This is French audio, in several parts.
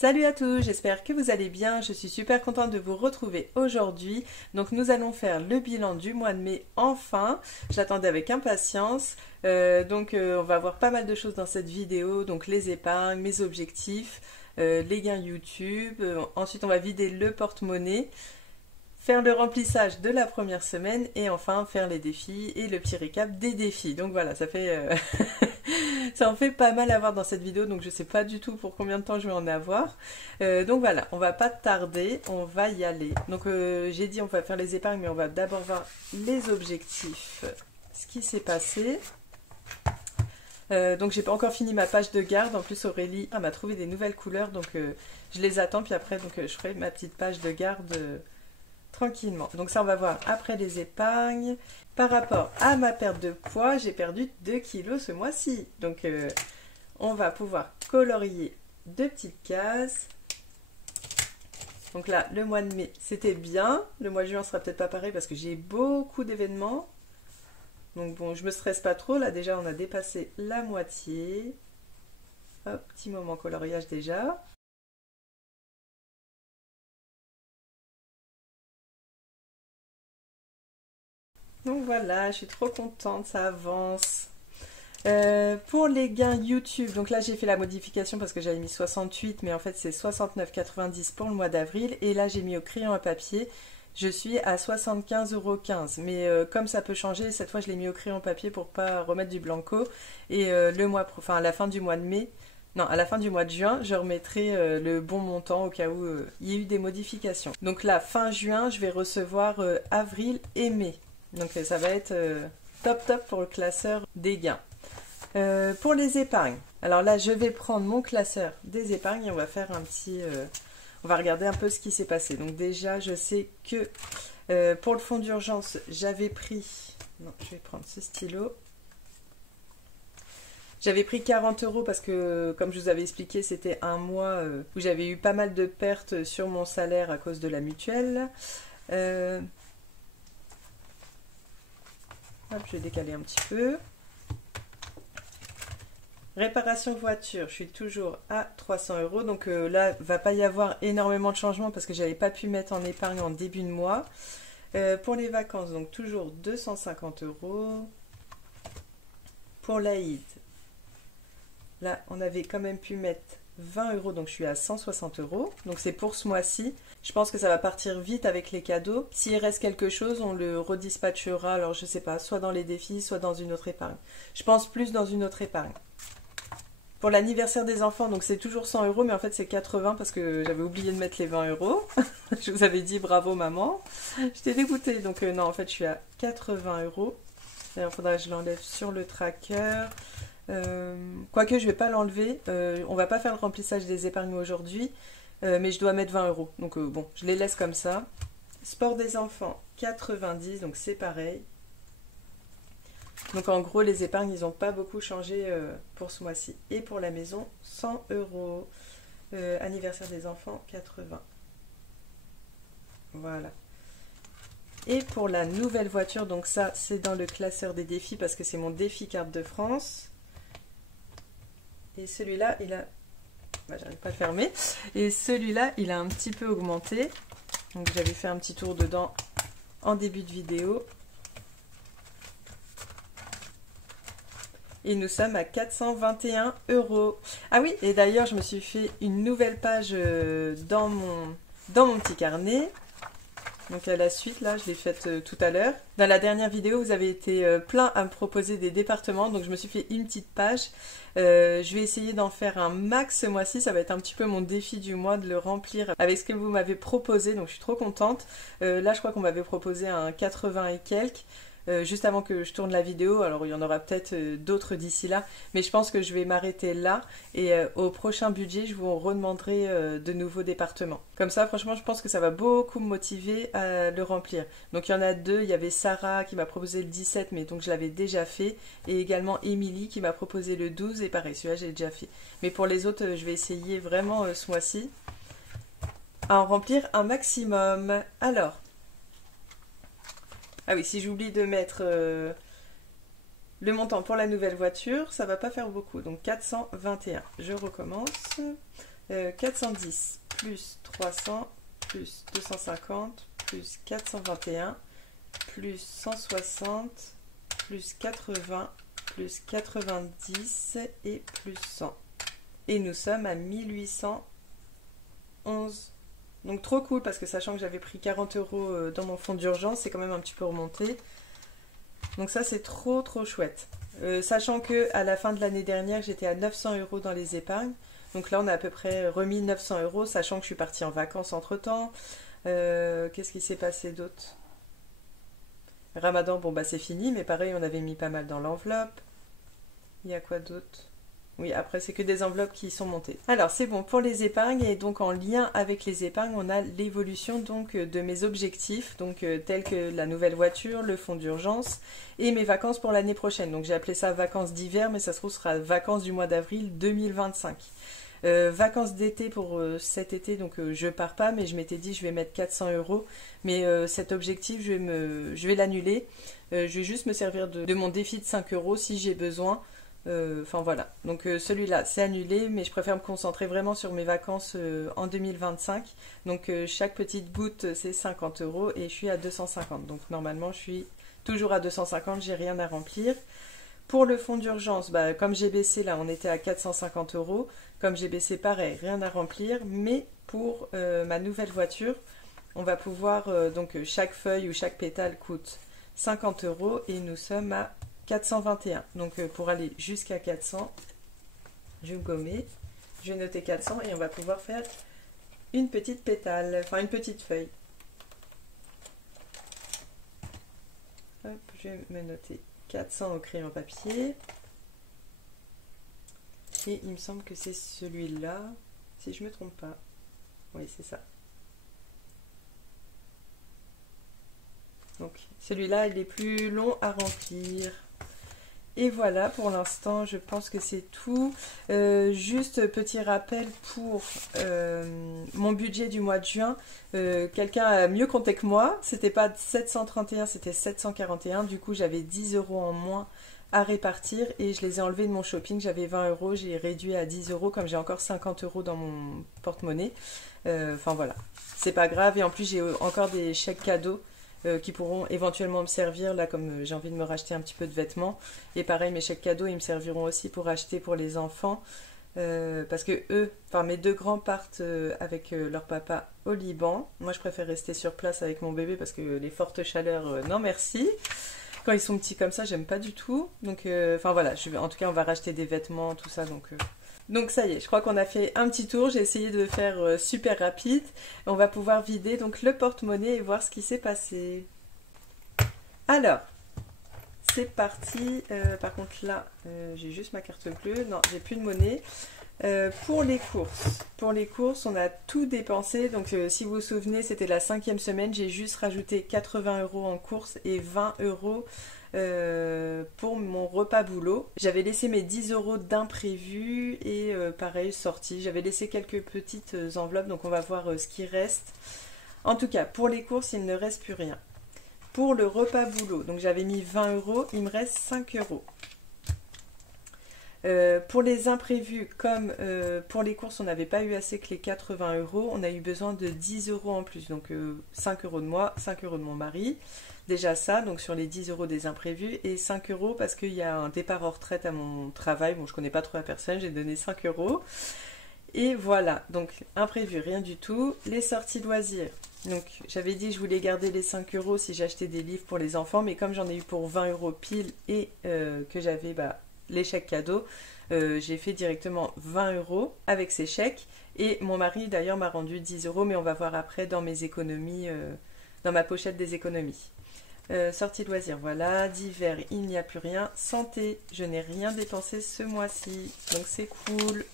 Salut à tous, j'espère que vous allez bien. Je suis super contente de vous retrouver aujourd'hui. Donc nous allons faire le bilan du mois de mai enfin. J'attendais avec impatience. On va voir pas mal de choses dans cette vidéo. Donc les épargnes, mes objectifs, les gains YouTube. Ensuite on va vider le porte-monnaie. Faire le remplissage de la première semaine et enfin faire les défis et le petit récap des défis. Donc voilà, ça fait ça en fait pas mal à voir dans cette vidéo, donc je sais pas du tout pour combien de temps je vais en avoir. Donc voilà, on va pas tarder, on va y aller. Donc j'ai dit on va faire les épargnes, mais on va d'abord voir les objectifs, ce qui s'est passé. Donc j'ai pas encore fini ma page de garde. En plus Aurélie m'a trouvé des nouvelles couleurs, donc je les attends, puis après je ferai ma petite page de garde tranquillement. Donc ça on va voir après les épargnes. Par rapport à ma perte de poids, j'ai perdu 2 kilos ce mois-ci. Donc on va pouvoir colorier 2 petites cases. Donc là, le mois de mai, c'était bien. Le mois de juin sera peut-être pas pareil parce que j'ai beaucoup d'événements. Donc bon, je me stresse pas trop. Là déjà, on a dépassé la moitié. Hop, petit moment coloriage déjà. Donc voilà, je suis trop contente, ça avance. Pour les gains YouTube, donc là j'ai fait la modification parce que j'avais mis 68, mais en fait c'est 69,90 pour le mois d'avril. Et là j'ai mis au crayon à papier, je suis à 75,15 €. Mais comme ça peut changer, cette fois je l'ai mis au crayon papier pour pas remettre du blanco. Et à la fin du mois de mai, non, à la fin du mois de juin, je remettrai le bon montant au cas où il y a eu des modifications. Donc là, fin juin, je vais recevoir avril et mai. Donc ça va être top pour le classeur des gains. Pour les épargnes, alors là je vais prendre mon classeur des épargnes et on va faire un petit... on va regarder un peu ce qui s'est passé. Donc déjà je sais que pour le fonds d'urgence j'avais pris... Non, je vais prendre ce stylo. J'avais pris 40 € parce que, comme je vous avais expliqué, c'était un mois où j'avais eu pas mal de pertes sur mon salaire à cause de la mutuelle. Hop, je vais décaler un petit peu. Réparation voiture, je suis toujours à 300 €. Donc là, il ne va pas y avoir énormément de changements parce que je n'avais pas pu mettre en épargne en début de mois. Pour les vacances, donc toujours 250 €. Pour l'Aïd, là, on avait quand même pu mettre 20 €, donc je suis à 160 €. Donc c'est pour ce mois-ci. Je pense que ça va partir vite avec les cadeaux. S'il reste quelque chose, on le redispatchera, alors je sais pas, soit dans les défis, soit dans une autre épargne. Je pense plus dans une autre épargne. Pour l'anniversaire des enfants, donc c'est toujours 100 €, mais en fait c'est 80 parce que j'avais oublié de mettre les 20 €. Je vous avais dit bravo maman. J'étais dégoûtée, donc non, en fait je suis à 80 €. D'ailleurs, il faudra que je l'enlève sur le tracker. Quoique je vais pas l'enlever, on va pas faire le remplissage des épargnes aujourd'hui, mais je dois mettre 20 €. Donc bon, je les laisse comme ça. Sport des enfants, 90, donc c'est pareil. Donc en gros, les épargnes, ils n'ont pas beaucoup changé pour ce mois-ci. Et pour la maison, 100 €. Anniversaire des enfants, 80. Voilà. Et pour la nouvelle voiture, donc ça, c'est dans le classeur des défis parce que c'est mon défi carte de France. Et celui-là, il a... j'arrive pas à le fermer. Et celui-là, il a un petit peu augmenté. Donc j'avais fait un petit tour dedans en début de vidéo. Et nous sommes à 421 €. Ah oui, et d'ailleurs, je me suis fait une nouvelle page dans mon petit carnet. Donc à la suite, là, je l'ai faite tout à l'heure. Dans la dernière vidéo, vous avez été plein à me proposer des départements. Donc je me suis fait une petite page. Je vais essayer d'en faire un max ce mois-ci. Ça va être un petit peu mon défi du mois de le remplir avec ce que vous m'avez proposé. Donc je suis trop contente. Là, je crois qu'on m'avait proposé un 80 et quelques. Juste avant que je tourne la vidéo, alors il y en aura peut-être d'autres d'ici là, mais je pense que je vais m'arrêter là et au prochain budget, je vous redemanderai de nouveaux départements. Comme ça, franchement, je pense que ça va beaucoup me motiver à le remplir. Donc il y en a deux, il y avait Sarah qui m'a proposé le 17, mais donc je l'avais déjà fait, et également Émilie qui m'a proposé le 12, et pareil, celui-là j'ai déjà fait. Mais pour les autres, je vais essayer vraiment ce mois-ci à en remplir un maximum. Alors... Ah oui, si j'oublie de mettre le montant pour la nouvelle voiture, ça va pas faire beaucoup. Donc 421. Je recommence. 410 plus 300 plus 250 plus 421 plus 160 plus 80 plus 90 et plus 100. Et nous sommes à 1811. Donc trop cool parce que sachant que j'avais pris 40 € dans mon fonds d'urgence, c'est quand même un petit peu remonté. Donc ça c'est trop chouette. Sachant que à la fin de l'année dernière j'étais à 900 € dans les épargnes. Donc là on a à peu près remis 900 €, sachant que je suis partie en vacances entre temps. Qu'est-ce qui s'est passé d'autre? Ramadan, bon bah c'est fini, mais pareil on avait mis pas mal dans l'enveloppe. Il y a quoi d'autre? Oui, après c'est que des enveloppes qui sont montées. Alors c'est bon pour les épargnes, et donc en lien avec les épargnes, on a l'évolution donc de mes objectifs, donc tels que la nouvelle voiture, le fonds d'urgence et mes vacances pour l'année prochaine. Donc j'ai appelé ça vacances d'hiver, mais ça se trouve ce sera vacances du mois d'avril 2025. Vacances d'été pour cet été, donc je pars pas, mais je m'étais dit je vais mettre 400 €, mais cet objectif je vais l'annuler. Je vais juste me servir de mon défi de 5 € si j'ai besoin. Enfin voilà, donc celui-là c'est annulé, mais je préfère me concentrer vraiment sur mes vacances en 2025. Donc chaque petite goutte c'est 50 € et je suis à 250. Donc normalement je suis toujours à 250, j'ai rien à remplir. Pour le fonds d'urgence, bah, comme j'ai baissé là, on était à 450 €. Comme j'ai baissé, pareil, rien à remplir. Mais pour ma nouvelle voiture, on va pouvoir, donc chaque feuille ou chaque pétale coûte 50 € et nous sommes à 421. Donc pour aller jusqu'à 400, je vais gommer, je vais noter 400 et on va pouvoir faire une petite pétale, enfin une petite feuille. Hop, je vais me noter 400 au crayon papier. Et il me semble que c'est celui-là, si je me trompe pas. Oui, c'est ça. Donc celui-là, il est plus long à remplir. Et voilà, pour l'instant, je pense que c'est tout. Juste petit rappel pour mon budget du mois de juin. Quelqu'un a mieux compté que moi. C'était pas 731, c'était 741. Du coup, j'avais 10 € en moins à répartir et je les ai enlevés de mon shopping. J'avais 20 €, j'ai réduit à 10 € comme j'ai encore 50 € dans mon porte-monnaie. Enfin voilà, c'est pas grave. Et en plus, j'ai encore des chèques cadeaux qui pourront éventuellement me servir là, comme j'ai envie de me racheter un petit peu de vêtements. Et pareil, mes chèques cadeaux ils me serviront aussi pour acheter pour les enfants, parce que eux, enfin mes deux grands partent avec leur papa au Liban. Moi je préfère rester sur place avec mon bébé parce que les fortes chaleurs, non merci. Quand ils sont petits comme ça, j'aime pas du tout. Donc enfin voilà, en tout cas on va racheter des vêtements, tout ça. Donc ça y est, je crois qu'on a fait un petit tour. J'ai essayé de faire super rapide. On va pouvoir vider donc le porte-monnaie et voir ce qui s'est passé. Alors, c'est parti. Par contre là, j'ai juste ma carte bleue. Non, j'ai plus de monnaie. Pour les courses, on a tout dépensé. Donc si vous vous souvenez, c'était la 5e semaine. J'ai juste rajouté 80 € en courses et 20 € pour mon repas boulot. J'avais laissé mes 10 € d'imprévu et pareil, sorti. J'avais laissé quelques petites enveloppes, donc on va voir ce qui reste. En tout cas, pour les courses, il ne reste plus rien. Pour le repas boulot, donc j'avais mis 20 €, il me reste 5 €. Pour les imprévus, comme pour les courses on n'avait pas eu assez que les 80 €, on a eu besoin de 10 € en plus, donc 5 € de moi, 5 € de mon mari, déjà ça, donc sur les 10 € des imprévus, et 5 € parce qu'il y a un départ en retraite à mon travail, bon je connais pas trop la personne, j'ai donné 5 €, et voilà, donc imprévu, rien du tout. Les sorties loisirs, donc j'avais dit que je voulais garder les 5 € si j'achetais des livres pour les enfants, mais comme j'en ai eu pour 20 € pile et que j'avais les chèques cadeaux, j'ai fait directement 20 € avec ces chèques, et mon mari d'ailleurs m'a rendu 10 €, mais on va voir après dans mes économies, dans ma pochette des économies. Sortie loisirs, voilà. D'hiver, il n'y a plus rien. Santé, je n'ai rien dépensé ce mois-ci, donc c'est cool.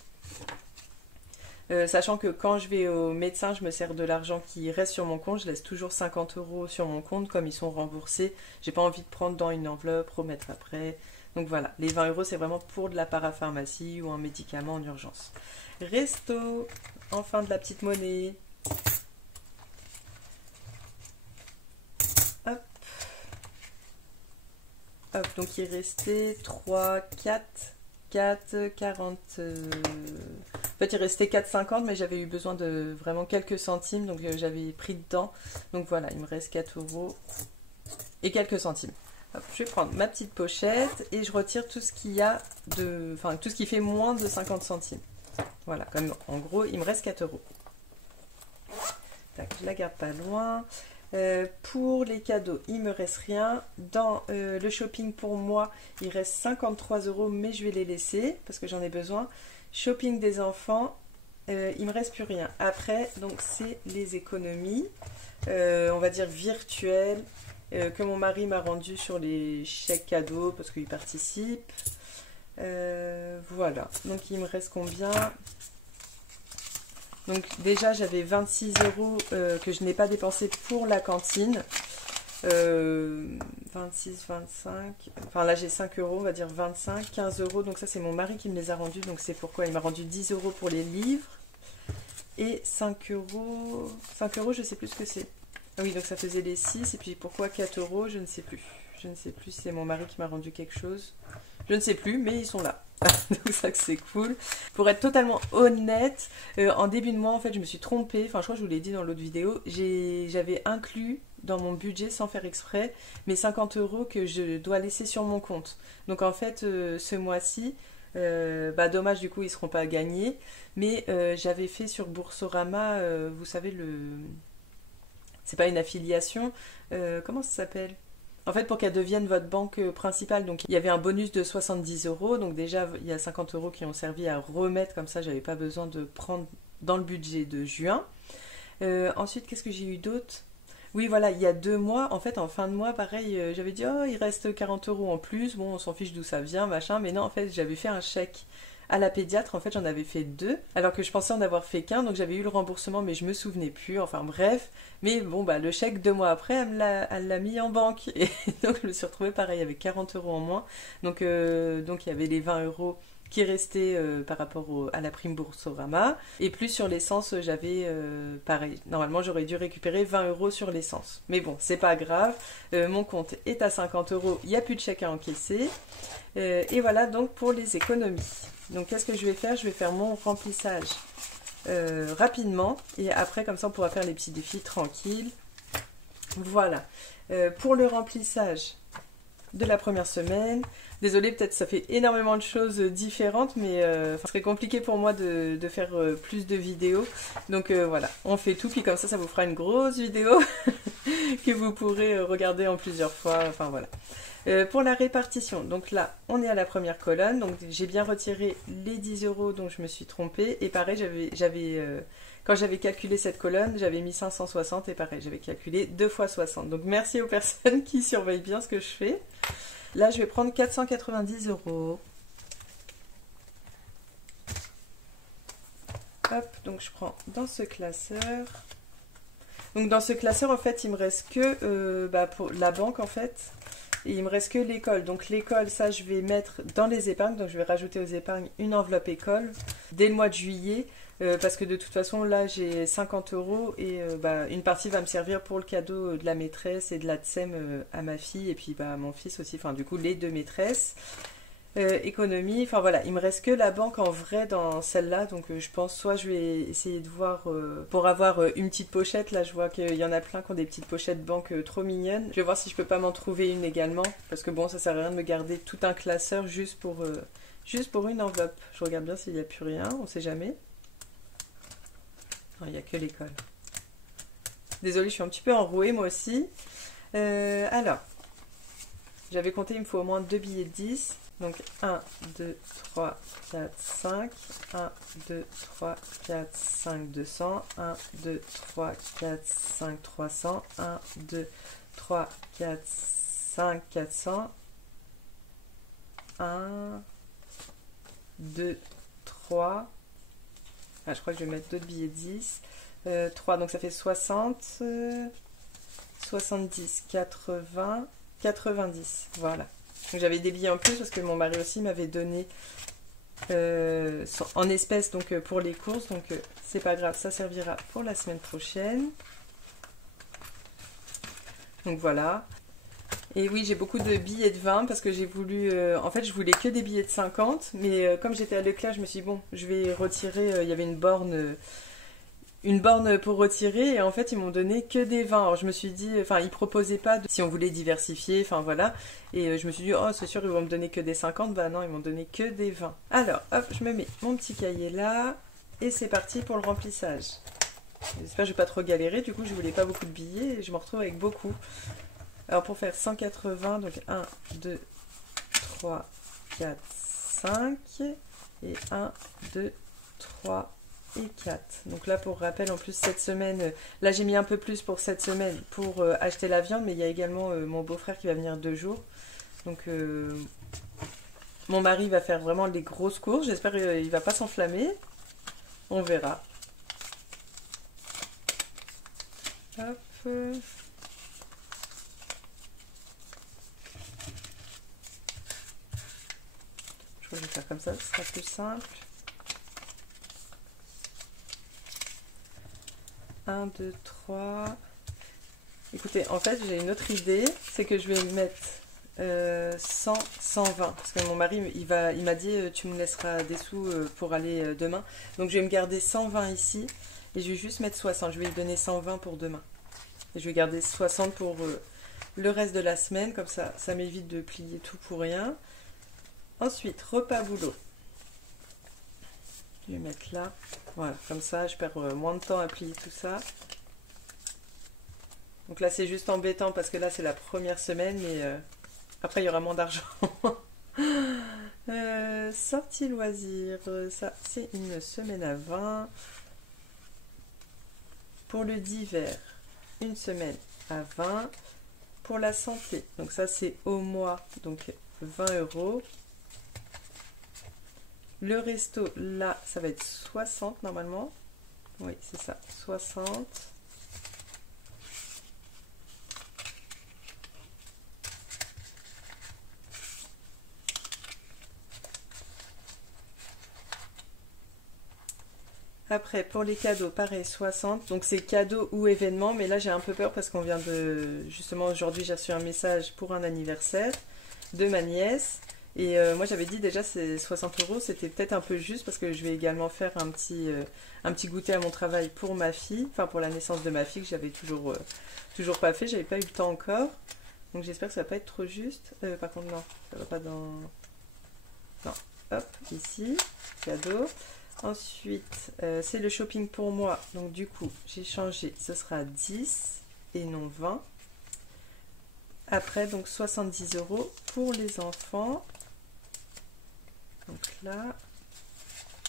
Sachant que quand je vais au médecin, je me sers de l'argent qui reste sur mon compte. Je laisse toujours 50 € sur mon compte, comme ils sont remboursés. J'ai pas envie de prendre dans une enveloppe, remettre après. Donc voilà, les 20 € c'est vraiment pour de la parapharmacie ou un médicament en urgence. Resto, enfin de la petite monnaie. Hop. Hop, donc il restait 3, 4, 40... En fait, il restait 4,50 mais j'avais eu besoin de vraiment quelques centimes, donc j'avais pris dedans. Donc voilà, il me reste 4 euros et quelques centimes. Hop, je vais prendre ma petite pochette et je retire tout ce qu'il y a de... Enfin, tout ce qui fait moins de 50 centimes. Voilà, comme en gros, il me reste 4 euros. Tac, je la garde pas loin. Pour les cadeaux, il me reste rien. Dans le shopping pour moi, il reste 53 euros, mais je vais les laisser parce que j'en ai besoin. Shopping des enfants, il me reste plus rien. Après, donc c'est les économies, on va dire virtuelles, que mon mari m'a rendu sur les chèques cadeaux parce qu'il participe. Voilà, donc il me reste combien? Donc déjà j'avais 26 euros que je n'ai pas dépensé pour la cantine. 26, 25, enfin là j'ai 5 euros, on va dire 25, 15 euros. Donc ça c'est mon mari qui me les a rendus, donc c'est pourquoi il m'a rendu 10 euros pour les livres. Et 5 euros, je sais plus ce que c'est. Ah oui, donc ça faisait les 6, et puis pourquoi 4 euros, je ne sais plus. Je ne sais plus si c'est mon mari qui m'a rendu quelque chose. Je ne sais plus, mais ils sont là. Donc ça c'est cool. Pour être totalement honnête, en début de mois, en fait, je me suis trompée. Enfin, je crois que je vous l'ai dit dans l'autre vidéo. J'avais inclus dans mon budget, sans faire exprès, mes 50 euros que je dois laisser sur mon compte. Donc en fait, ce mois-ci, dommage, du coup, ils ne seront pas gagnés. Mais j'avais fait sur Boursorama, vous savez, c'est pas une affiliation. Comment ça s'appelle ? En fait, pour qu'elle devienne votre banque principale, donc il y avait un bonus de 70 euros. Donc déjà, il y a 50 euros qui ont servi à remettre, comme ça, j'avais pas besoin de prendre dans le budget de juin. Ensuite, qu'est-ce que j'ai eu d'autre? Oui, voilà, il y a 2 mois, en fait, en fin de mois, pareil, j'avais dit, oh, il reste 40 euros en plus. Bon, on s'en fiche d'où ça vient, machin. Mais non, en fait, j'avais fait un chèque à la pédiatre, en fait j'en avais fait 2, alors que je pensais en avoir fait qu'un, donc j'avais eu le remboursement mais je me souvenais plus, enfin bref, mais bon bah le chèque 2 mois après elle l'a mis en banque, et donc je me suis retrouvée pareil avec 40 euros en moins, donc il y avait les 20 euros qui restaient par rapport à la prime Boursorama, et plus sur l'essence j'avais pareil, normalement j'aurais dû récupérer 20 euros sur l'essence, mais bon c'est pas grave, mon compte est à 50 euros, il n'y a plus de chèque à encaisser, et voilà donc pour les économies. Donc qu'est-ce que je vais faire? Je vais faire mon remplissage rapidement et après comme ça on pourra faire les petits défis tranquilles. Voilà. Pour le remplissage de la première semaine, désolée peut-être ça fait énormément de choses différentes mais ce serait compliqué pour moi de faire plus de vidéos. Donc voilà, on fait tout puis comme ça vous fera une grosse vidéo que vous pourrez regarder en plusieurs fois. Enfin voilà. Pour la répartition, donc là on est à la première colonne, donc j'ai bien retiré les 10 euros dont je me suis trompée, et pareil quand j'avais calculé cette colonne j'avais mis 560 et pareil j'avais calculé 2 fois 60, donc merci aux personnes qui surveillent bien ce que je fais. Là je vais prendre 490 euros. Hop, donc je prends dans ce classeur. Donc dans ce classeur en fait il me reste que pour la banque en fait. Et il me reste que l'école. Donc l'école, ça je vais mettre dans les épargnes. Donc je vais rajouter aux épargnes une enveloppe école dès le mois de juillet. Parce que de toute façon là j'ai 50 euros et une partie va me servir pour le cadeau de la maîtresse et de la TSEM à ma fille. Et puis mon fils aussi. Enfin du coup les 2 maîtresses. Économie, enfin voilà, il me reste que la banque en vrai dans celle-là, donc je pense soit je vais essayer de voir pour avoir une petite pochette. Là je vois qu'il y en a plein qui ont des petites pochettes banque trop mignonnes, je vais voir si je peux pas m'en trouver une également, parce que bon ça sert à rien de me garder tout un classeur juste pour une enveloppe. Je regarde bien s'il n'y a plus rien, on sait jamais. Non, il n'y a que l'école. Désolée, je suis un petit peu enrouée moi aussi. Alors j'avais compté, il me faut au moins 2 billets de 10. Donc 1, 2, 3, 4, 5, 1, 2, 3, 4, 5, 200, 1, 2, 3, 4, 5, 300, 1, 2, 3, 4, 5, 400, 1, 2, 3, je crois que je vais mettre d'autres billets de 10, 3, donc ça fait 60, 70, 80, 90, voilà. Donc j'avais des billets en plus parce que mon mari aussi m'avait donné en espèces donc pour les courses, donc c'est pas grave, ça servira pour la semaine prochaine. Donc voilà. Et oui, j'ai beaucoup de billets de 20 parce que j'ai voulu... en fait, je voulais que des billets de 50, mais comme j'étais à Leclerc, je me suis dit, bon, je vais retirer... il y avait une borne pour retirer, et en fait, ils m'ont donné que des 20. Alors, je me suis dit... Enfin, ils proposaient pas si on voulait diversifier, enfin, voilà. Et je me suis dit, oh, c'est sûr, ils vont me donner que des 50. Bah non, ils m'ont donné que des 20. Alors, hop, je me mets mon petit cahier là, et c'est parti pour le remplissage. J'espère que je vais pas trop galérer, du coup, je voulais pas beaucoup de billets, et je me retrouve avec beaucoup. Alors pour faire 180, donc 1, 2, 3, 4, 5 et 1, 2, 3 et 4. Donc là pour rappel, en plus cette semaine, là j'ai mis un peu plus pour cette semaine pour acheter la viande, mais il y a également mon beau-frère qui va venir 2 jours. Donc mon mari va faire vraiment les grosses courses, j'espère qu'il va pas s'enflammer, on verra. Hop. Je vais faire comme ça, ce sera plus simple. 1, 2, 3. Écoutez, en fait, j'ai une autre idée, c'est que je vais mettre 100, 120. Parce que mon mari, il m'a dit, tu me laisseras des sous pour aller demain. Donc je vais me garder 120 ici, et je vais juste mettre 60. Je vais lui donner 120 pour demain. Et je vais garder 60 pour le reste de la semaine, comme ça m'évite de plier tout pour rien. Ensuite, repas boulot. Je vais mettre là. Voilà, comme ça, je perds moins de temps à plier tout ça. Donc là, c'est juste embêtant parce que là, c'est la première semaine, mais après, il y aura moins d'argent. Sortie loisirs, ça, c'est une semaine à 20. Pour le d'hiver, une semaine à 20. Pour la santé, donc ça, c'est au mois, donc 20 €. Le resto, là, ça va être 60 normalement. Oui, c'est ça, 60. Après, pour les cadeaux, pareil, 60. Donc, c'est cadeaux ou événements. Mais là, j'ai un peu peur parce qu'on vient de... Justement, aujourd'hui, j'ai reçu un message pour un anniversaire de ma nièce. Et moi, j'avais dit déjà, c'est 60 €. C'était peut-être un peu juste parce que je vais également faire un petit goûter à mon travail pour ma fille. Enfin, pour la naissance de ma fille, que j'avais toujours pas fait. J'avais pas eu le temps encore. Donc, j'espère que ça va pas être trop juste. Par contre, non. Ça va pas dans... Non. Hop, ici. Cadeau. Ensuite, c'est le shopping pour moi. Donc du coup, j'ai changé. Ce sera 10 et non 20. Après, donc 70 € pour les enfants. Donc là,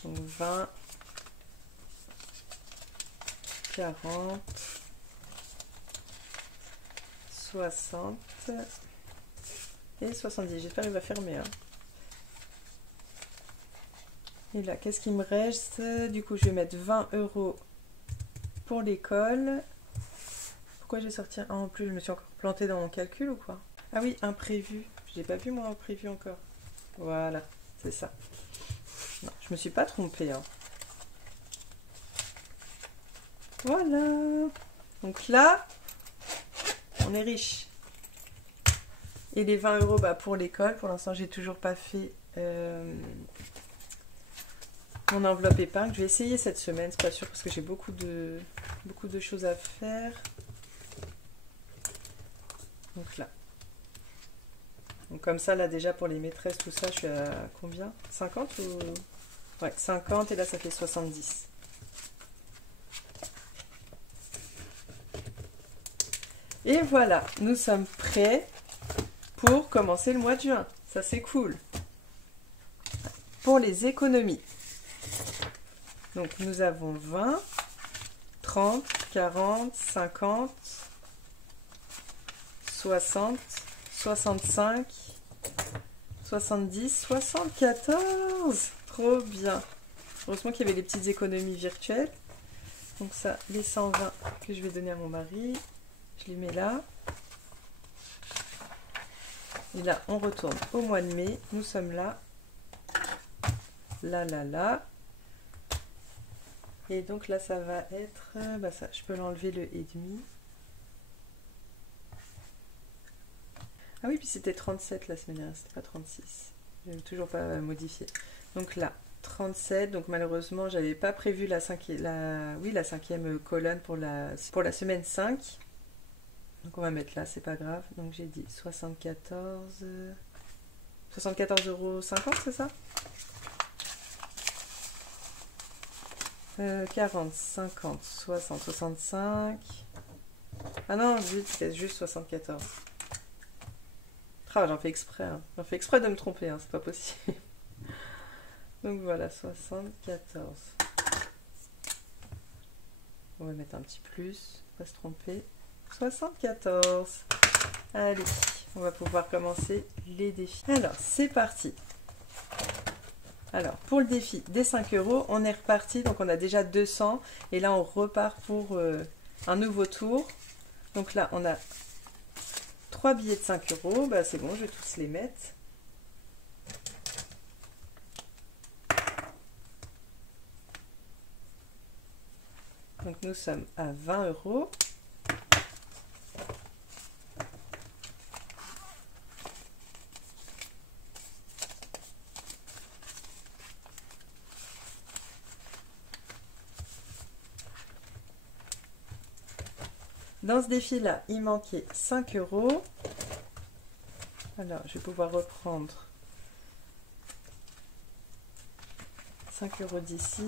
donc 20, 40, 60 et 70. J'espère qu'il va fermer. Hein. Et là, qu'est-ce qui me reste? Du coup, je vais mettre 20 € pour l'école. Pourquoi j'ai sorti un en plus? Je me suis encore plantée dans mon calcul ou quoi? Ah oui, imprévu. Je n'ai pas vu moi imprévu encore. Voilà, c'est ça. Non, je me suis pas trompée. Hein. Voilà. Donc là, on est riche. Et les 20 € bah, pour l'école. Pour l'instant, j'ai toujours pas fait... mon enveloppe épargne, je vais essayer cette semaine, c'est pas sûr parce que j'ai beaucoup de choses à faire. Donc là. Donc comme ça, là déjà pour les maîtresses, tout ça, je suis à combien? 50 ou... Ouais, 50 et là ça fait 70. Et voilà, nous sommes prêts pour commencer le mois de juin. Ça c'est cool. Pour les économies. Donc nous avons 20, 30, 40, 50, 60, 65, 70, 74. Trop bien. Heureusement qu'il y avait les petites économies virtuelles. Donc ça, les 120 que je vais donner à mon mari, je les mets là. Et là, on retourne au mois de mai. Nous sommes là. Là, là, là. Et donc là, ça va être... bah ça, je peux l'enlever le et demi. Ah oui, puis c'était 37 la semaine dernière, c'était pas 36. Je n'ai toujours pas modifié. Donc là, 37. Donc malheureusement, j'avais pas prévu la cinquième colonne pour la semaine 5. Donc on va mettre là, c'est pas grave. Donc j'ai dit 74 €, c'est ça? 40, 50, 60, 65. Ah non, c'est juste 74. Ah, j'en fais exprès. Hein. J'en fais exprès de me tromper, hein, c'est pas possible. Donc voilà, 74. On va mettre un petit plus, pas se tromper. 74. Allez, on va pouvoir commencer les défis. Alors, c'est parti. Alors, pour le défi des 5 €, on est reparti. Donc, on a déjà 200. Et là, on repart pour un nouveau tour. Donc là, on a 3 billets de 5 €. Bah, c'est bon, je vais tous les mettre. Donc, nous sommes à 20 €. Dans ce défi-là, il manquait 5 €. Alors, je vais pouvoir reprendre 5 € d'ici.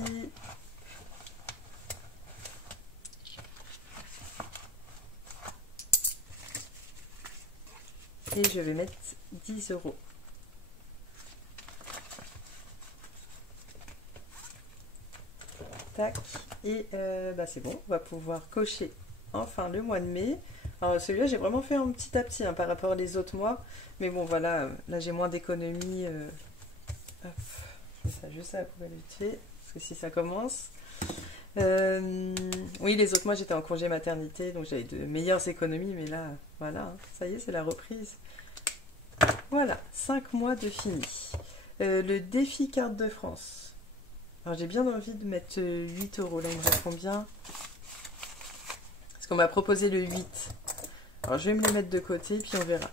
Et je vais mettre 10 €. Tac. Et bah c'est bon, on va pouvoir cocher enfin le mois de mai. Alors celui-là, j'ai vraiment fait un petit à petit hein, par rapport aux autres mois. Mais bon, voilà, là j'ai moins d'économies. Hop, je mets ça juste à la poubelle vite fait, parce que si ça commence. Oui, les autres mois, j'étais en congé maternité, donc j'avais de meilleures économies. Mais là, voilà, hein, ça y est, c'est la reprise. Voilà, 5 mois de fini. Le défi carte de France. Alors j'ai bien envie de mettre 8 €. Là, il me reste combien? Parce qu'on m'a proposé le 8. Alors je vais me les mettre de côté, puis on verra.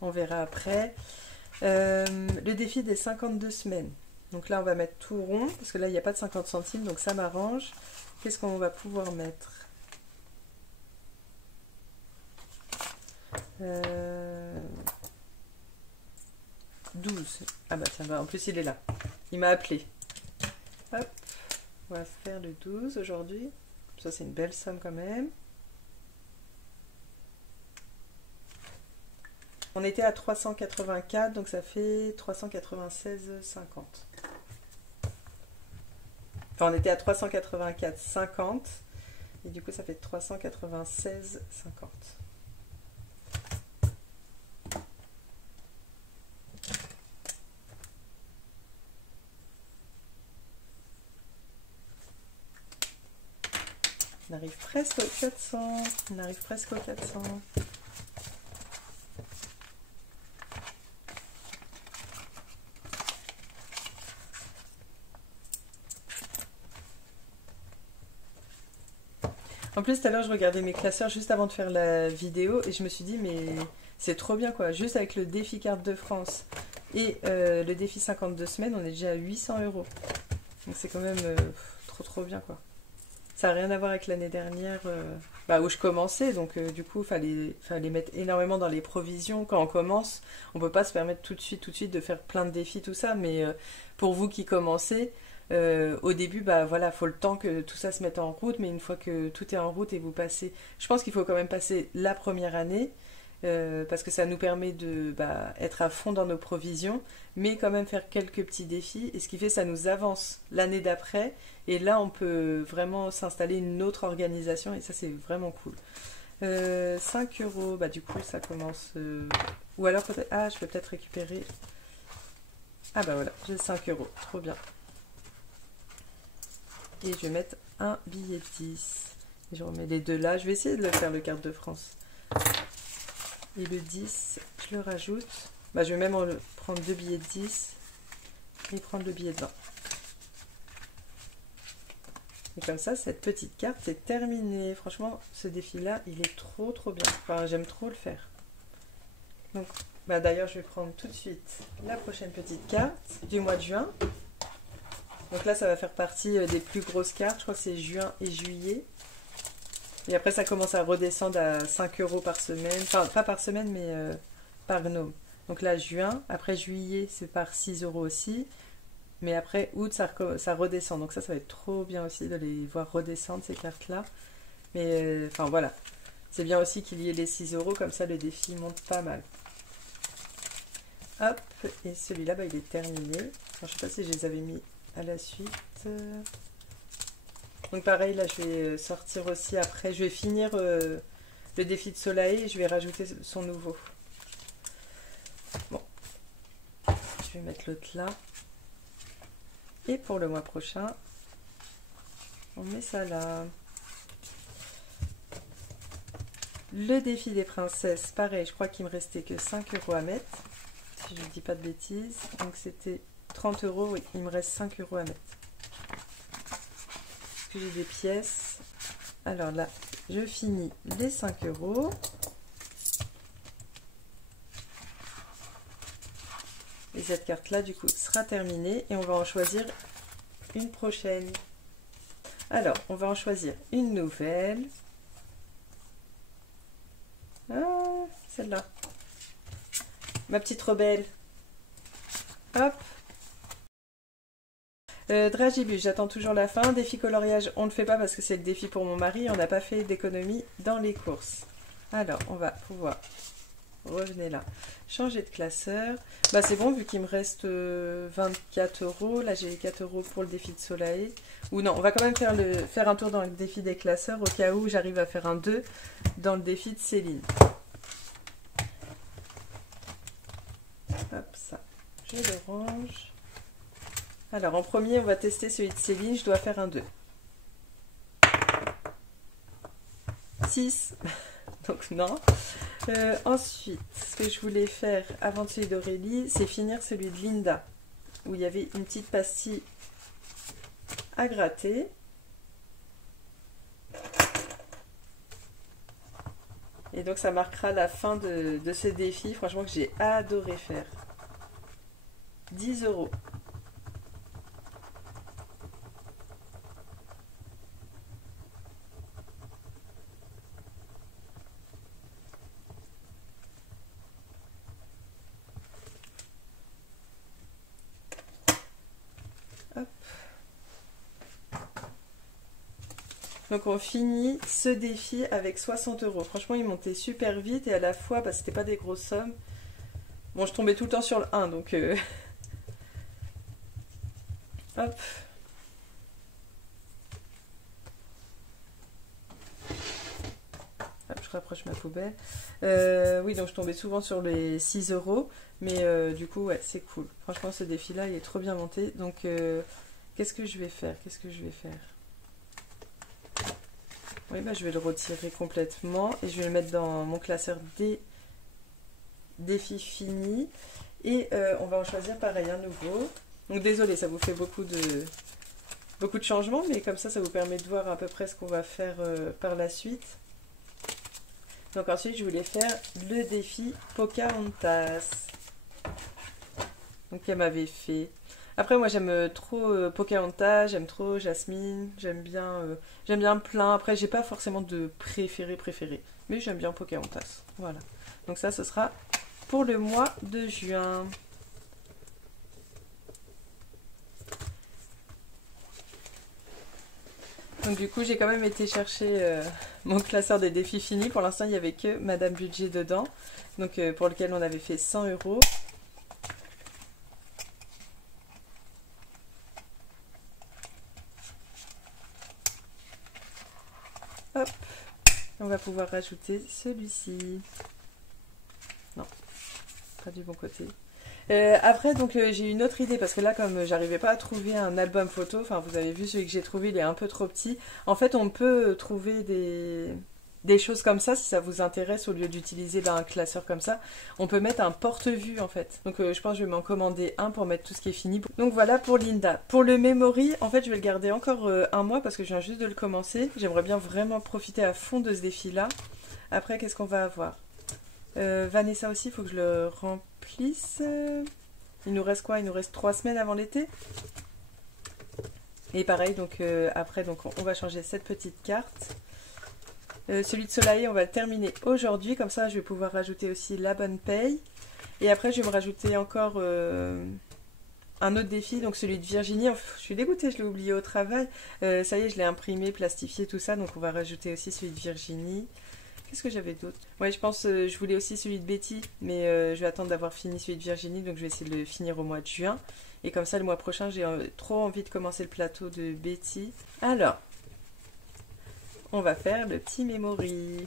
On verra après. Le défi des 52 semaines. Donc là, on va mettre tout rond, parce que là, il n'y a pas de 50 centimes, donc ça m'arrange. Qu'est-ce qu'on va pouvoir mettre? 12. Ah bah tiens, bah, en plus il est là. Il m'a appelé. Hop, on va faire le 12 aujourd'hui. Ça c'est une belle somme quand même. On était à 384, donc ça fait 396,50. Enfin, on était à 384,50. Et du coup, ça fait 396,50. On arrive presque aux 400. On arrive presque aux 400. En plus, tout à l'heure, je regardais mes classeurs juste avant de faire la vidéo et je me suis dit, mais c'est trop bien quoi. Juste avec le défi carte de France et le défi 52 semaines, on est déjà à 800 €. Donc c'est quand même trop bien quoi. Ça n'a rien à voir avec l'année dernière où je commençais, donc du coup, fallait mettre énormément dans les provisions. Quand on commence, on peut pas se permettre tout de suite de faire plein de défis, tout ça, mais pour vous qui commencez, au début, bah voilà, faut le temps que tout ça se mette en route, mais une fois que tout est en route et vous passez, je pense qu'il faut quand même passer la première année, parce que ça nous permet de être à fond dans nos provisions, mais quand même faire quelques petits défis, et ce qui fait ça nous avance l'année d'après, et là on peut vraiment s'installer une autre organisation, et ça c'est vraiment cool. 5 €, bah du coup ça commence, ou alors peut-être, ah je peux peut-être récupérer, ah bah voilà, j'ai 5 €, trop bien. Et je vais mettre un billet de 10. Et je remets les deux là. Je vais essayer de le faire, le carte de France. Et le 10, je le rajoute. Bah, je vais même prendre deux billets de 10 et prendre le billet de 20. Et comme ça, cette petite carte est terminée. Franchement, ce défi-là, il est trop bien. Enfin, j'aime trop le faire. Donc, bah d'ailleurs, je vais prendre tout de suite la prochaine petite carte du mois de juin. Donc là, ça va faire partie des plus grosses cartes. Je crois que c'est juin et juillet. Et après, ça commence à redescendre à 5 € par semaine. Enfin, pas par semaine, mais par gnome. Donc là, juin. Après, juillet, c'est par 6 € aussi. Mais après, août, ça redescend. Donc ça va être trop bien aussi de les voir redescendre, ces cartes-là. Mais, enfin, voilà. C'est bien aussi qu'il y ait les 6 €. Comme ça, le défi monte pas mal. Hop. Et celui-là, bah, il est terminé. Enfin, je sais pas si je les avais mis à la suite. Donc pareil, là je vais sortir aussi après, je vais finir le défi de Soleil et je vais rajouter son nouveau. Bon, je vais mettre l'autre là. Et pour le mois prochain, on met ça là. Le défi des princesses, pareil, je crois qu'il me restait que 5 € à mettre, si je ne dis pas de bêtises. Donc c'était 30 €, oui, il me reste 5 € à mettre. J'ai des pièces. Alors là, je finis les 5 €. Et cette carte-là, du coup, sera terminée. Et on va en choisir une prochaine. Alors, on va en choisir une nouvelle. Ah, celle-là. Ma petite rebelle. Hop. Dragibus, j'attends toujours la fin. Défi coloriage, on ne le fait pas parce que c'est le défi pour mon mari. On n'a pas fait d'économie dans les courses. Alors, on va pouvoir, revenez là, changer de classeur. Bah c'est bon vu qu'il me reste 24 €. Là j'ai 4 € pour le défi de Soleil. Ou non, on va quand même faire un tour dans le défi des classeurs au cas où j'arrive à faire un 2 dans le défi de Céline. Hop, ça, je le range. Alors, en premier, on va tester celui de Céline. Je dois faire un 2. 6. Donc, non. Ensuite, ce que je voulais faire avant celui d'Aurélie, c'est finir celui de Linda, où il y avait une petite pastille à gratter. Et donc, ça marquera la fin de ce défi. Franchement, que j'ai adoré faire. 10 €. Donc on finit ce défi avec 60 €. Franchement, il montait super vite et à la fois, bah, c'était pas des grosses sommes. Bon, je tombais tout le temps sur le 1, donc... Hop. Hop, je rapproche ma poubelle. Oui, donc je tombais souvent sur les 6 €. Mais du coup, ouais, c'est cool. Franchement, ce défi-là, il est trop bien monté. Donc, qu'est-ce que je vais faire? Oui, bah, je vais le retirer complètement et je vais le mettre dans mon classeur des défis finis. Et on va en choisir pareil un nouveau. Donc désolé, ça vous fait beaucoup de changements, mais comme ça vous permet de voir à peu près ce qu'on va faire par la suite. Donc ensuite, je voulais faire le défi Pocahontas. Donc elle m'avait fait... Après, moi, j'aime trop Pocahontas, j'aime trop Jasmine, j'aime bien plein. Après, j'ai pas forcément de préféré, mais j'aime bien Pocahontas. Voilà. Donc ça, ce sera pour le mois de juin. Donc du coup, j'ai quand même été chercher mon classeur des défis finis. Pour l'instant, il n'y avait que Madame Budget dedans, donc pour lequel on avait fait 100 €. Hop, on va pouvoir rajouter celui-ci. Non, pas du bon côté. Après, donc j'ai une autre idée parce que là, comme j'arrivais pas à trouver un album photo, enfin vous avez vu celui que j'ai trouvé, il est un peu trop petit. En fait, on peut trouver des choses comme ça si ça vous intéresse au lieu d'utiliser un classeur comme ça. On peut mettre un porte-vue en fait. Donc je pense que je vais m'en commander un pour mettre tout ce qui est fini. Donc voilà pour Linda. Pour le memory, en fait, je vais le garder encore un mois parce que je viens juste de le commencer. J'aimerais bien vraiment profiter à fond de ce défi-là. Après, qu'est-ce qu'on va avoir? Vanessa aussi, il faut que je le remplisse. Il nous reste quoi? Il nous reste 3 semaines avant l'été. Et pareil, donc après, donc, on va changer cette petite carte. Celui de Soleil, on va le terminer aujourd'hui. Comme ça, je vais pouvoir rajouter aussi la bonne paye. Et après, je vais me rajouter encore un autre défi, donc celui de Virginie. Je suis dégoûtée, je l'ai oublié au travail. Ça y est, je l'ai imprimé, plastifié, tout ça. Donc on va rajouter aussi celui de Virginie. Qu'est-ce que j'avais d'autre? Ouais, je pense je voulais aussi celui de Betty, mais je vais attendre d'avoir fini celui de Virginie, donc je vais essayer de le finir au mois de juin. Et comme ça, le mois prochain, j'ai trop envie de commencer le plateau de Betty. Alors, on va faire le petit memory.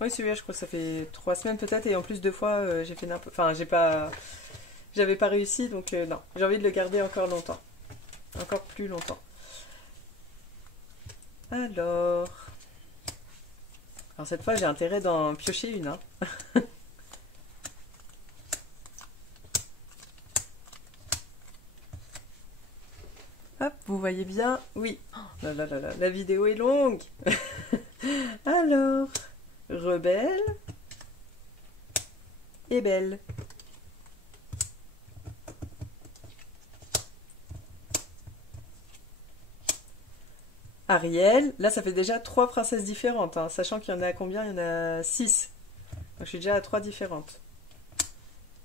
Oui, celui-là, je crois que ça fait 3 semaines peut-être, et en plus 2 fois, j'ai fait n'importe... Enfin, j'avais pas réussi, donc non. J'ai envie de le garder encore longtemps. Encore plus longtemps. Alors cette fois, j'ai intérêt d'en piocher une. Hein. Hop, vous voyez bien? Oui. Oh là là là là, la vidéo est longue. Alors, rebelle et belle. Ariel, là ça fait déjà 3 princesses différentes, hein, sachant qu'il y en a combien? Il y en a 6. Donc je suis déjà à 3 différentes.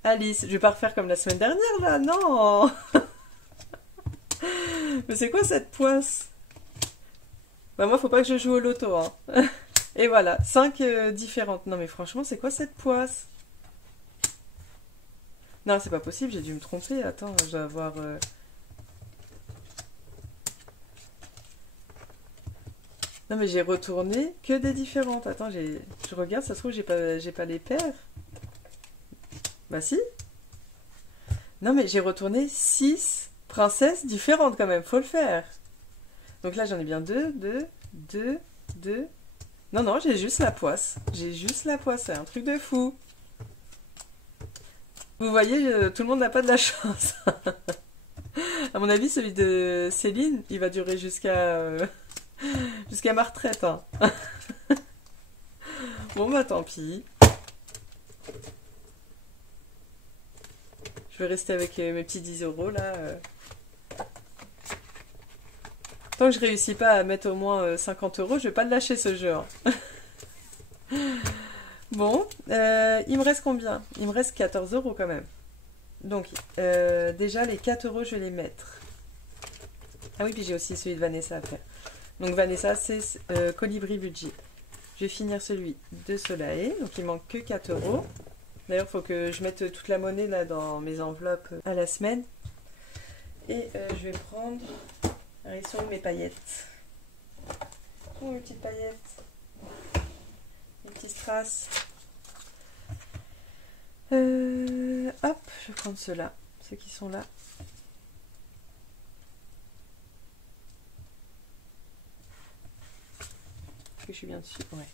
Alice, je vais pas refaire comme la semaine dernière là, non. Mais c'est quoi cette poisse? Bah moi faut pas que je joue au loto, hein. Et voilà, 5 différentes. Non mais franchement c'est quoi cette poisse? Non c'est pas possible, j'ai dû me tromper, attends, je dois avoir... Non mais j'ai retourné que des différentes. Attends, je regarde, ça se trouve j'ai pas les paires. Bah si. Non mais j'ai retourné 6 princesses différentes quand même, faut le faire. Donc là j'en ai bien 2. Non non, j'ai juste la poisse. J'ai juste la poisse, c'est un truc de fou. Vous voyez, tout le monde n'a pas de la chance. À mon avis, celui de Céline, il va durer jusqu'à ma retraite. Hein. Bon bah tant pis. Je vais rester avec mes petits 10 € là. Tant que je réussis pas à mettre au moins 50 €, je vais pas le lâcher ce jeu. Hein. Bon, il me reste combien? Il me reste 14 € quand même. Donc déjà les 4 € je vais les mettre. Ah oui, puis j'ai aussi celui de Vanessa à faire. Donc Vanessa, c'est Colibri Budget. Je vais finir celui de Soleil. Donc il manque que 4 €. D'ailleurs, il faut que je mette toute la monnaie là dans mes enveloppes à la semaine. Et je vais prendre... Alors, ils sont où mes paillettes? Où sont mes petites paillettes? Les petits strass. Hop, je vais prendre ceux-là. Ceux qui sont là. Que je suis bien dessus, ouais.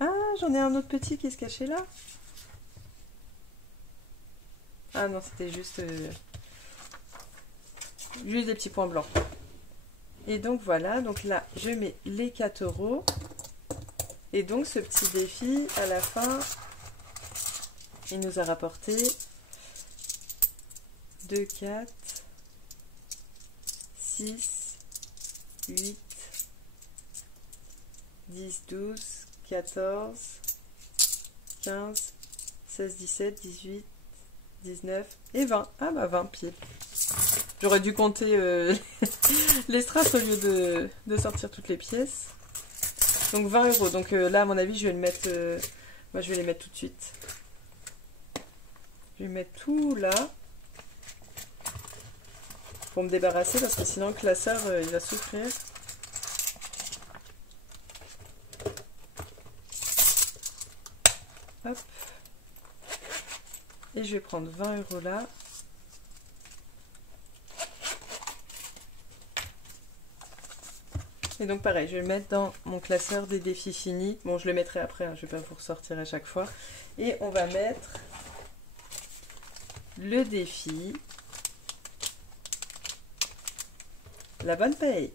Ah, j'en ai un autre petit qui se cachait là. Ah non, c'était juste des petits points blancs. Et donc voilà, donc là, je mets les 4 €. Et donc ce petit défi, à la fin, il nous a rapporté 2, 4, 6, 8, 10, 12, 14, 15, 16, 17, 18, 19 et 20. Ah bah 20 pile. J'aurais dû compter les strass au lieu de sortir toutes les pièces. Donc 20 €. Donc là à mon avis je vais le mettre... moi je vais les mettre tout de suite. Je vais mettre tout là. Pour me débarrasser parce que sinon le classeur il va souffrir. Hop. Et je vais prendre 20 € là. Et donc pareil, je vais le mettre dans mon classeur des défis finis. Bon, je le mettrai après, hein, je ne vais pas vous ressortir à chaque fois. Et on va mettre le défi la bonne paye.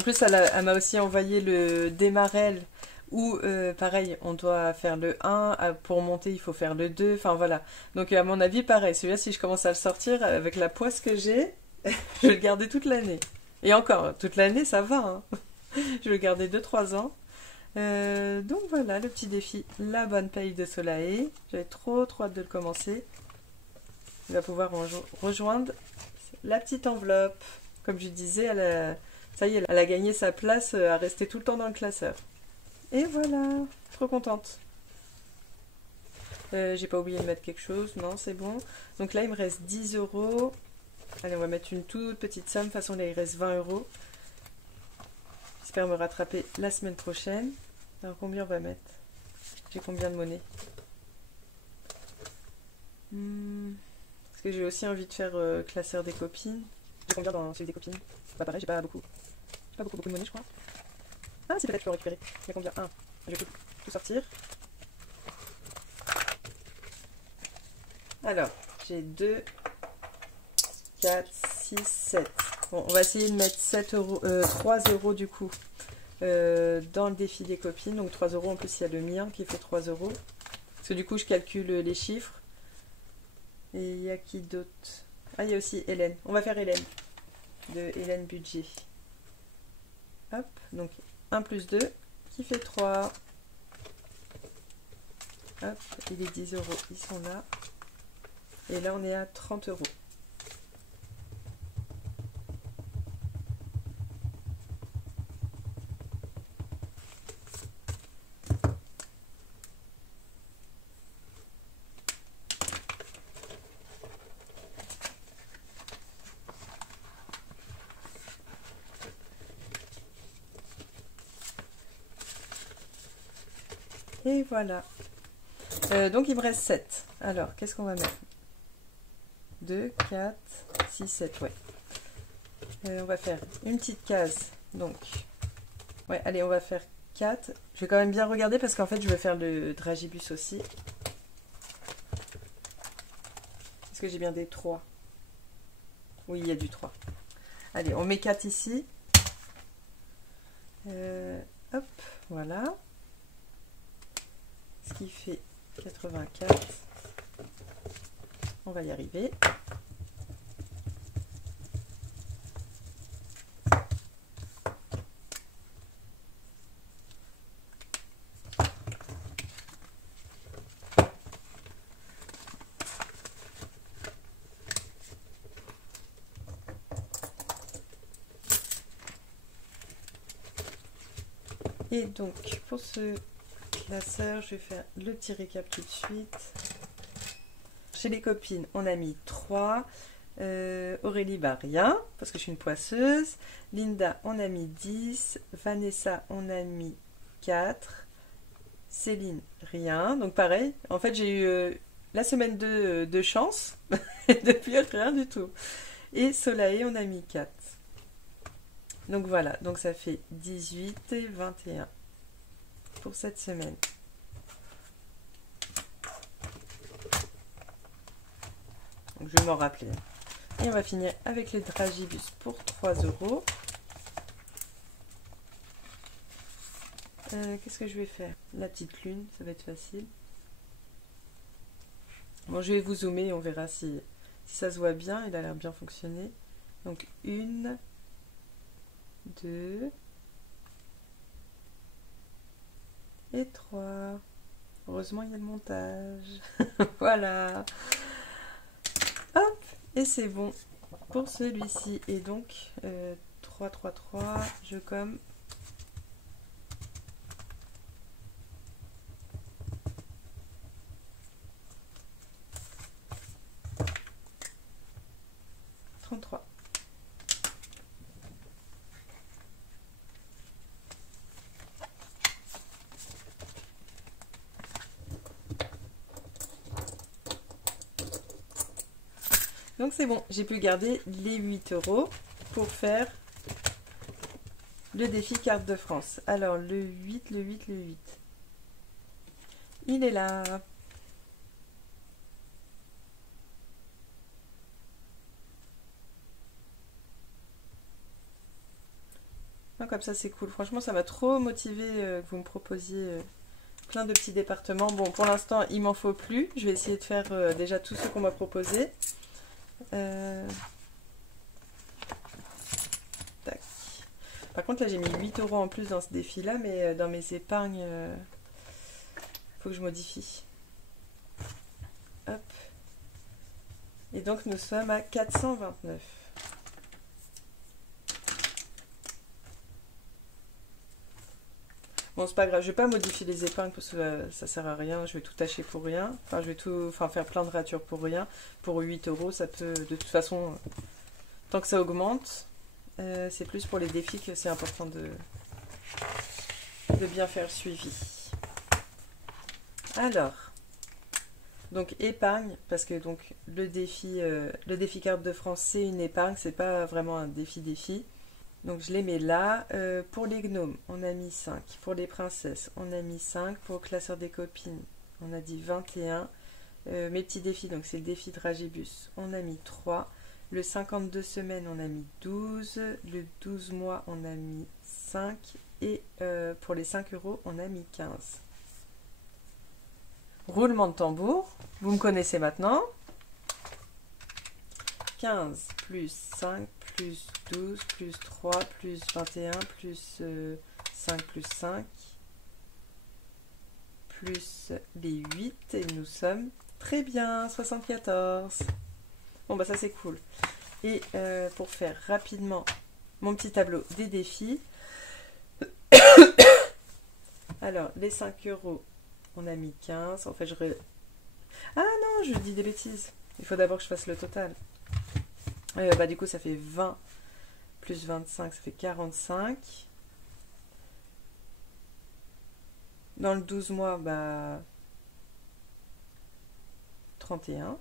En plus, elle m'a aussi envoyé le démarrel où, pareil, on doit faire le 1, pour monter, il faut faire le 2, enfin voilà. Donc à mon avis, pareil, celui-là, si je commence à le sortir avec la poisse que j'ai, je vais le garder toute l'année. Et encore, toute l'année, ça va, hein. Je vais le garder 2-3 ans. Donc voilà, le petit défi, la bonne paye de Solae. J'avais trop hâte de le commencer. Il va pouvoir rejoindre la petite enveloppe. Comme je disais, ça y est, elle a gagné sa place à rester tout le temps dans le classeur. Et voilà, trop contente. J'ai pas oublié de mettre quelque chose, non, c'est bon. Donc là, il me reste 10 euros. Allez, on va mettre une toute petite somme. De toute façon, là, il reste 20 euros. J'espère me rattraper la semaine prochaine. Alors, combien on va mettre? J'ai combien de monnaie? Parce que j'ai aussi envie de faire classeur des copines. J'ai combien dans celui des copines? Bah pareil, j'ai pas beaucoup de monnaie, je crois. Ah si, peut-être je peux en récupérer. Il y a combien? 1. Je vais tout sortir. Alors, j'ai 2, 4, 6, 7. Bon, on va essayer de mettre 7 euros, 3 euros du coup dans le défi des copines. Donc 3 euros, en plus il y a le mien qui fait 3 euros. Parce que du coup je calcule les chiffres. Et il y a qui d'autre? Ah, il y a aussi Hélène. On va faire Hélène. De Hélène Budget. Hop, donc 1 plus 2 qui fait 3. Hop, et les 10 euros, ils sont là. Et là, on est à 30 euros. Et voilà. Donc il me reste 7. Alors, qu'est-ce qu'on va mettre? 2, 4, 6, 7, ouais. On va faire une petite case. Donc, ouais, allez, on va faire 4. Je vais quand même bien regarder parce qu'en fait, je vais faire le dragibus aussi. Est-ce que j'ai bien des 3? Oui, il y a du 3. Allez, on met 4 ici. Hop, voilà. Ce qui fait 84. On va y arriver. Et donc, pour ce classeur, je vais faire le petit récap tout de suite. Chez les copines, on a mis 3. Aurélie, bah rien, parce que je suis une poisseuse. Linda, on a mis 10. Vanessa, on a mis 4. Céline, rien. Donc pareil, en fait, j'ai eu la semaine de chance. Et depuis, rien du tout. Et Solae, on a mis 4. Donc voilà, donc ça fait 18 et 21 pour cette semaine. Donc je vais m'en rappeler. Et on va finir avec les dragibus pour 3 euros. Qu'est-ce que je vais faire? La petite lune, ça va être facile. Bon, je vais vous zoomer et on verra si ça se voit bien. Il a l'air bien fonctionner. Donc 1, 2 et 3. Heureusement, il y a le montage. Voilà. Hop, et c'est bon pour celui-ci. Et donc, 3, 3, 3, je gomme. Donc c'est bon, j'ai pu garder les 8 euros pour faire le défi carte de France. Alors le 8, le 8, le 8. Il est là. Donc comme ça c'est cool. Franchement ça m'a trop motivé que vous me proposiez plein de petits départements. Bon pour l'instant il m'en faut plus. Je vais essayer de faire déjà tous ceux qu'on m'a proposés. Tac. Par contre là j'ai mis 8 € en plus dans ce défi là, mais dans mes épargnes faut que je modifie. Hop. Et donc nous sommes à 429. Bon c'est pas grave, je vais pas modifier les épargnes parce que ça sert à rien, je vais tout tâcher pour rien. Enfin je vais tout, faire plein de ratures pour rien. Pour 8 €, ça peut, de toute façon, tant que ça augmente, c'est plus pour les défis que c'est important de bien faire le suivi. Alors, donc épargne, parce que donc le défi carte de France c'est une épargne, c'est pas vraiment un défi. Donc je les mets là. Pour les gnomes, on a mis 5. Pour les princesses, on a mis 5. Pour le classeur des copines, on a dit 21. Mes petits défis, donc c'est le défi de Dragibus, on a mis 3. Le 52 semaines, on a mis 12. Le 12 mois, on a mis 5. Et pour les 5 €, on a mis 15. Roulement de tambour, vous me connaissez maintenant. 15 plus 5 plus 12 plus 3 plus 21 plus 5 plus 5 plus les 8 et nous sommes très bien, 74. Bon bah ça c'est cool. Et pour faire rapidement mon petit tableau des défis, alors les 5 € on a mis 15. En fait ah non, je dis des bêtises, il faut d'abord que je fasse le total. Bah du coup ça fait 20 plus 25, ça fait 45. Dans le 12 mois, bah 31.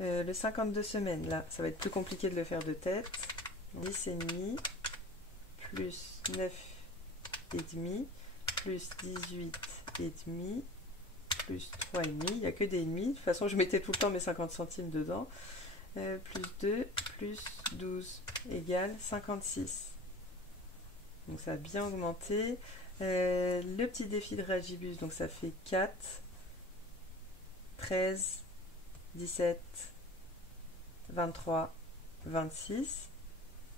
Le 52 semaines, là, ça va être plus compliqué de le faire de tête. 10,5 plus 9,5 plus 18,5 plus 3,5. Il n'y a que des demi. De toute façon, je mettais tout le temps mes 50 centimes dedans. Plus 2 plus 12 égale 56. Donc ça a bien augmenté. Le petit défi de Dragibus, donc ça fait 4, 13, 17, 23, 26.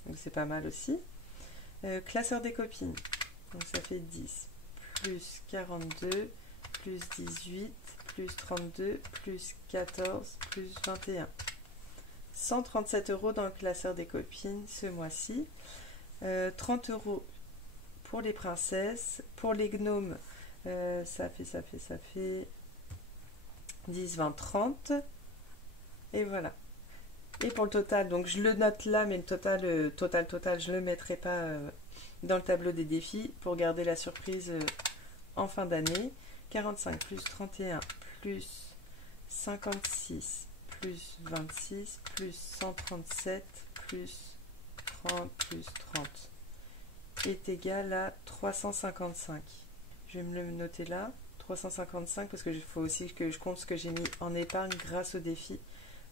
Donc c'est pas mal aussi. Classeur des copines, donc ça fait 10, plus 42, plus 18, plus 32, plus 14, plus 21. 137 € dans le classeur des copines ce mois-ci. 30 € pour les princesses. Pour les gnomes, ça fait 10, 20, 30. Et voilà. Et pour le total, donc je le note là, mais le total, je ne le mettrai pas dans le tableau des défis pour garder la surprise en fin d'année. 45 plus 31 plus 56 plus 26 plus 137 plus 30 plus 30 est égal à 355. Je vais me le noter là, 355, parce qu'il faut aussi que je compte ce que j'ai mis en épargne grâce au défi.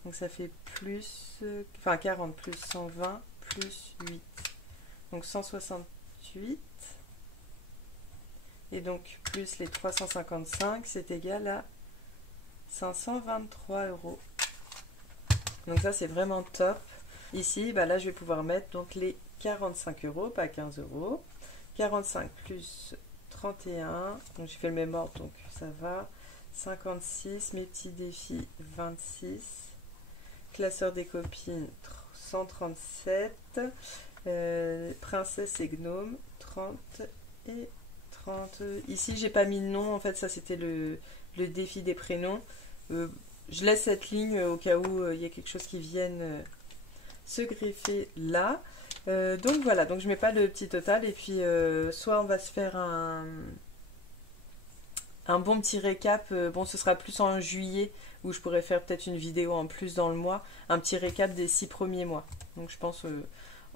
Donc ça fait plus, 40 plus 120 plus 8. Donc 168. Et donc plus les 355, c'est égal à 523 €. Donc ça c'est vraiment top. Ici, bah là je vais pouvoir mettre donc les 45 €, pas 15 €. 45 plus 31, donc j'ai fait le même ordre, donc ça va. 56, mes petits défis 26. Classeur des copines 137. Princesse et gnome 30 et 30. Ici j'ai pas mis de nom, en fait ça c'était le défi des prénoms. Je laisse cette ligne au cas où il y a quelque chose qui vienne se greffer là. Donc voilà, donc je mets pas le petit total, et puis soit on va se faire un bon petit récap. Bon, ce sera plus en juillet, où je pourrais faire peut-être une vidéo en plus dans le mois, un petit récap des 6 premiers mois. Donc je pense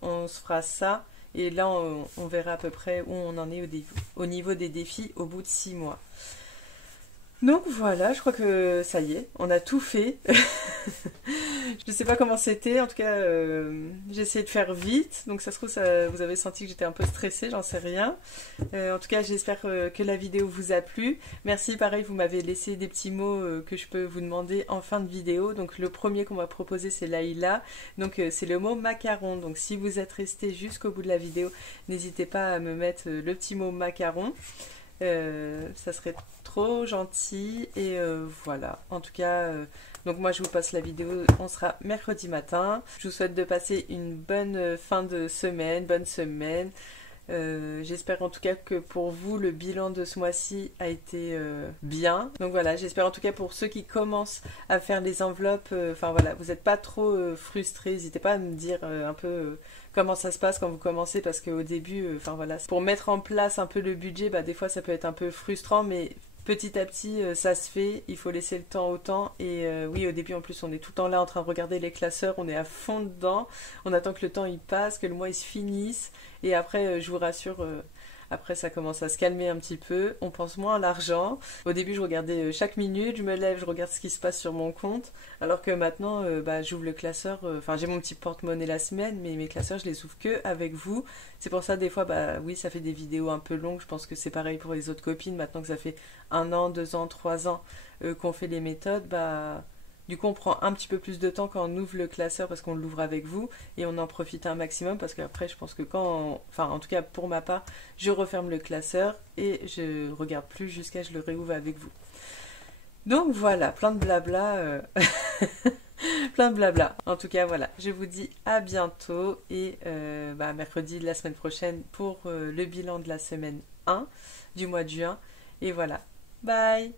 on se fera ça, et là on verra à peu près où on en est au niveau des défis au bout de 6 mois. Donc voilà, je crois que ça y est, on a tout fait. Je Je sais pas comment c'était, en tout cas j'ai essayé de faire vite, donc ça se trouve vous avez senti que j'étais un peu stressée, j'en sais rien. En tout cas j'espère que la vidéo vous a plu. Merci, pareil, vous m'avez laissé des petits mots que je peux vous demander en fin de vidéo. Donc le premier qu'on m'a proposé c'est Laïla, donc c'est le mot macaron. Donc si vous êtes resté jusqu'au bout de la vidéo, n'hésitez pas à me mettre le petit mot macaron. Ça serait trop gentil et voilà, en tout cas donc moi je vous passe la vidéo, on sera mercredi matin. Je vous souhaite de passer une bonne fin de semaine, bonne semaine. J'espère en tout cas que pour vous le bilan de ce mois-ci a été bien. Donc voilà, j'espère en tout cas pour ceux qui commencent à faire les enveloppes, enfin voilà, vous n'êtes pas trop frustrés, n'hésitez pas à me dire un peu comment ça se passe quand vous commencez, parce qu'au début, enfin voilà, pour mettre en place un peu le budget, bah des fois ça peut être un peu frustrant, mais petit à petit ça se fait, il faut laisser le temps au temps. Et oui, au début en plus on est tout le temps là en train de regarder les classeurs, on est à fond dedans, on attend que le temps il passe, que le mois il se finisse, et après je vous rassure, après ça commence à se calmer un petit peu, on pense moins à l'argent. Au début je regardais chaque minute, je me lève, je regarde ce qui se passe sur mon compte, alors que maintenant bah, j'ouvre le classeur, enfin j'ai mon petit porte-monnaie la semaine, mais mes classeurs je les ouvre que avec vous. C'est pour ça des fois, bah oui, ça fait des vidéos un peu longues, je pense que c'est pareil pour les autres copines, maintenant que ça fait 1 an, 2 ans, 3 ans qu'on fait les méthodes, bah du coup on prend un petit peu plus de temps quand on ouvre le classeur parce qu'on l'ouvre avec vous, et on en profite un maximum, parce qu'après je pense que enfin en tout cas pour ma part, je referme le classeur et je regarde plus jusqu'à ce que je le réouvre avec vous. Donc voilà, plein de blabla, plein de blabla. En tout cas voilà, je vous dis à bientôt et bah, mercredi de la semaine prochaine pour le bilan de la semaine 1 du mois de juin. Et voilà, bye.